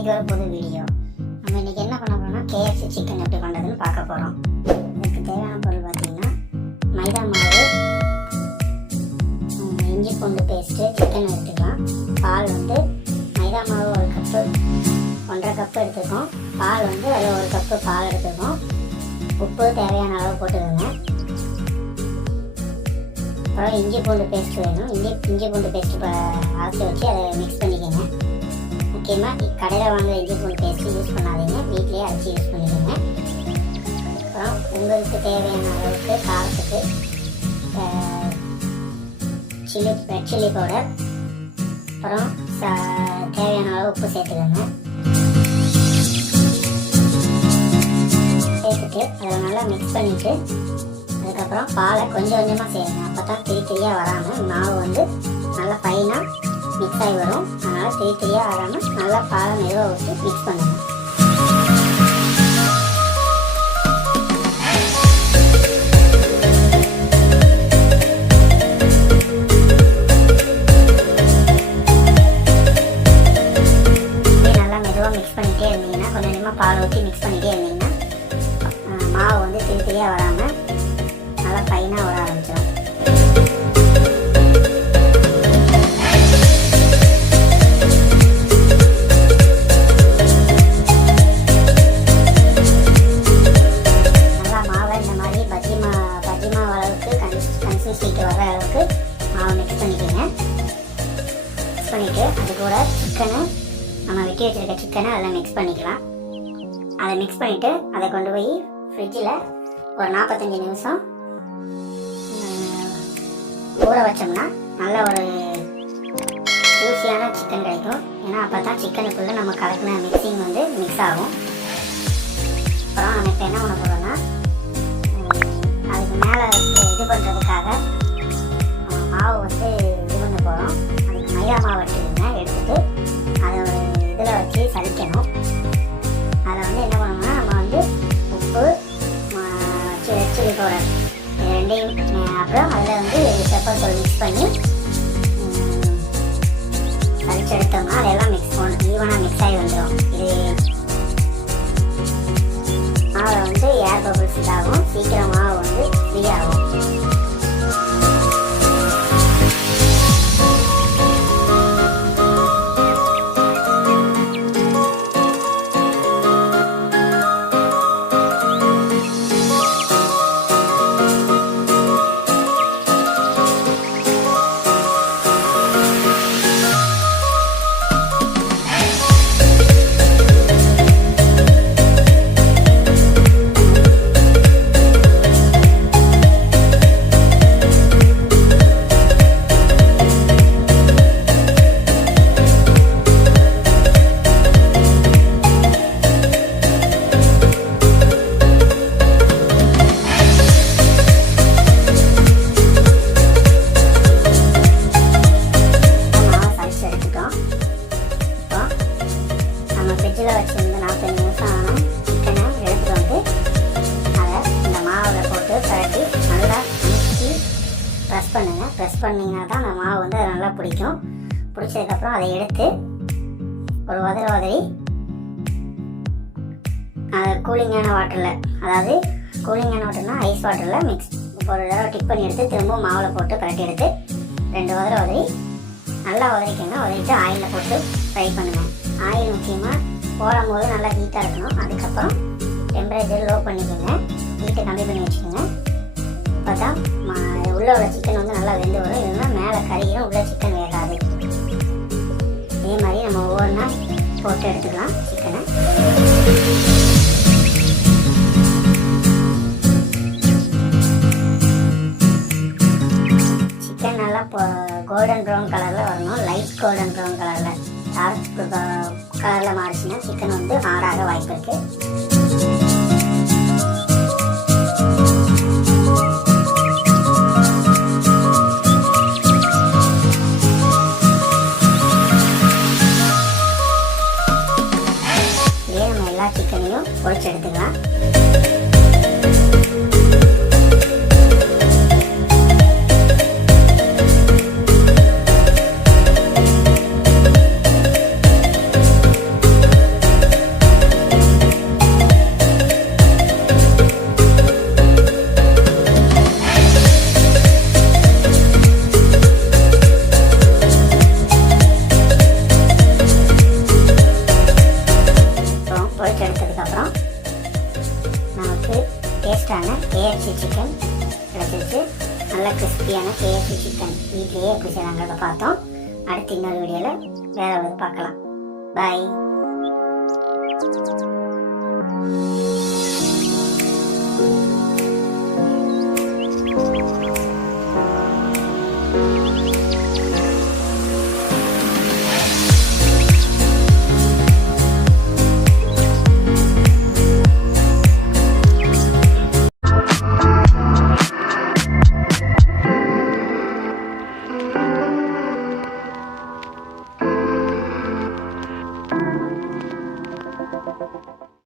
இன்றைக்கி ஒரு புது வீடியோ. நம்ம இன்றைக்கி என்ன பண்ண போகிறோம்னா KFC சிக்கன் எப்படி பண்ணுறதுன்னு பார்க்க போகிறோம். இதுக்கு தேவையான பொருள் பார்த்திங்கன்னா மைதா மாவு, இஞ்சி பூண்டு பேஸ்ட்டு, சிக்கன் எடுத்துக்கலாம். பால் வந்து மைதா மாவு 1 கப்பு 1.5 கப்பு எடுத்துக்கோம். பால் வந்து அதில் 1 கப்பு பால் எடுத்துக்கோம். உப்பு தேவையான அளவு போட்டுக்கோங்க. அப்புறம் இஞ்சி பூண்டு பேஸ்ட் வேணும். இஞ்சி பூண்டு பேஸ்ட்டு அரைச்சி வச்சு அதை மிக்ஸ் பண்ணிக்கோங்க. முக்கியமாக கடையில் வாங்குற இஞ்சி பூண்டு பேஸ்ட்டு யூஸ் பண்ணாதீங்க, வீட்லேயே அரைச்சி யூஸ் பண்ணிக்கோங்க. அப்புறம் உங்களுக்கு தேவையான அளவுக்கு காரத்துக்கு ரெட் சில்லி பவுடர், அப்புறம் தேவையான அளவு உப்பு சேர்த்துக்கோங்க. சேர்த்துட்டு அதை நல்லா மிக்ஸ் பண்ணிவிட்டு அதுக்கப்புறம் பாலை கொஞ்சம் கொஞ்சமாக சேருங்க. அப்போ தான் திரியாக வராமல் மாவு வந்து நல்லா ஃபைனாக மிக்ஸ் ஆகி வரும். அதனால் திரியாக வராமல் நல்லா பாலை மெதுவாக ஊற்றி மிக்ஸ் பண்ணுங்கள். நல்லா மெதுவாக மிக்ஸ் பண்ணிகிட்டே இருந்தீங்கன்னா, கொஞ்சம் கொஞ்சமாக பால் ஊற்றி மிக்ஸ் பண்ணிகிட்டே இருந்தீங்கன்னா மாவு வந்து திரியாக வராமல் நல்லா ஃபைனாக வர ஆரம்பிச்சிடும். நல்லா மாவை இந்த மாதிரி பஜ்ஜி மாவு அளவுக்கு கன்சிஸ்டன்சிக்கு வர அளவுக்கு மாவை மிக்ஸ் பண்ணிக்கோங்க. மிக்ஸ் பண்ணிவிட்டு அது கூட சிக்கனை, நம்ம வெட்டி வச்சுருக்க சிக்கனை அதில் மிக்ஸ் பண்ணிக்கலாம். அதை மிக்ஸ் பண்ணிவிட்டு அதை கொண்டு போய் ஃப்ரிட்ஜில் ஒரு 45 நிமிஷம் ஊற வச்சோம்னா நல்ல ஒரு ஜூஸியான சிக்கன் கிடைக்கும். ஏன்னா அப்போ தான் சிக்கனுக்குள்ளே நம்ம கலக்கின மிக்சிங் வந்து மிக்ஸ் ஆகும். அப்புறம் நம்ம இப்போ என்ன பண்ண போகிறோம்னா, அதுக்கு மேலே இது பண்ணுறதுக்காக மாவு வந்து இது பண்ண போகிறோம். அதுக்கு மைதா மாவு எடுத்துகிட்டு அதை ஒரு இதில் வச்சு சலிக்கணும். அதில் வந்து என்ன பண்ணணும்னா, நம்ம வந்து உப்பு, ரெட் சில்லி பவுடர் ரெண்டையும், அப்புறம் அதில் வந்து பெப்பர் தூள் மிக்ஸ் பண்ணி சளிச்சு எடுத்தோம்னா அதெல்லாம் மிக்ஸ் பண்ணணும். ஈவனாக மிக்ஸ் ஆகி வந்துடும். இது மாவை வந்து ஏர் பபிள்ஸ் இதாகும், சீக்கிரம் மாவு வந்து ஃப்ரீ ஆகும். ஃப்ரிட்ஜில் வச்சுருந்து 45 நிமிஷம் ஆனால் சிக்கனை எடுத்துகிட்டு வந்து அதை இந்த மாவில் போட்டு பரட்டி நல்லா மிக்ஸி ப்ரெஸ் பண்ணுங்கள். ப்ரெஸ் பண்ணிங்கன்னா தான் அந்த மாவு வந்து அது நல்லா பிடிக்கும். பிடிச்சதுக்கப்புறம் அதை எடுத்து ஒரு உதறி அதை கூலிங்கான வாட்டரில், அதாவது கூலிங்கான வாட்டர்னா ஐஸ் வாட்டரில் மிக்ஸ் ஒரு தடவை டிப் பண்ணி எடுத்து திரும்பவும் மாவில் போட்டு பரட்டி எடுத்து 2 உதறி நல்லா உதறிக்கோங்க. உதறிட்டு ஆயிலில் போட்டு ஃப்ரை பண்ணுங்கள். ஆயில் முக்கியமாக போடும்போது நல்லா ஹீட்டாக இருக்கணும். அதுக்கப்புறம் டெம்பரேச்சர் லோ பண்ணிக்கோங்க, ஹீட்டை கம்மி பண்ணி வச்சுக்கோங்க. அப்போ தான் உள்ளே உள்ள சிக்கன் வந்து நல்லா வெந்து வரும். இல்லைன்னா மேலே கறியும் உள்ள சிக்கன் வேகாது. இதே மாதிரி நம்ம ஒவ்வொன்றா போட்டு எடுத்துக்கலாம் சிக்கனை. சிக்கன் நல்லா கோல்டன் ப்ரௌன் கலரில் வரணும். லைட் கோல்டன் ப்ரௌன் கலரில், டார்க் கலரில் மாறிச்சுன்னா சிக்கன் வந்து ஹார்டாக வாய்ப்பு இருக்குது. இதே நம்ம எல்லா சிக்கனையும் பொரிச்சு எடுத்துக்கலாம். கேஎஃப்சி சிக்கன் கிடச்சிருச்சு. நல்ல கிறிஸ்பியான கேஎஃப்சி சிக்கன் வீட்லேயே எப்படி செய்யலாங்கிறத பார்த்தோம். அடுத்து இன்னொரு வீடியோவில் வேற ஒரு பார்க்கலாம். பாய்.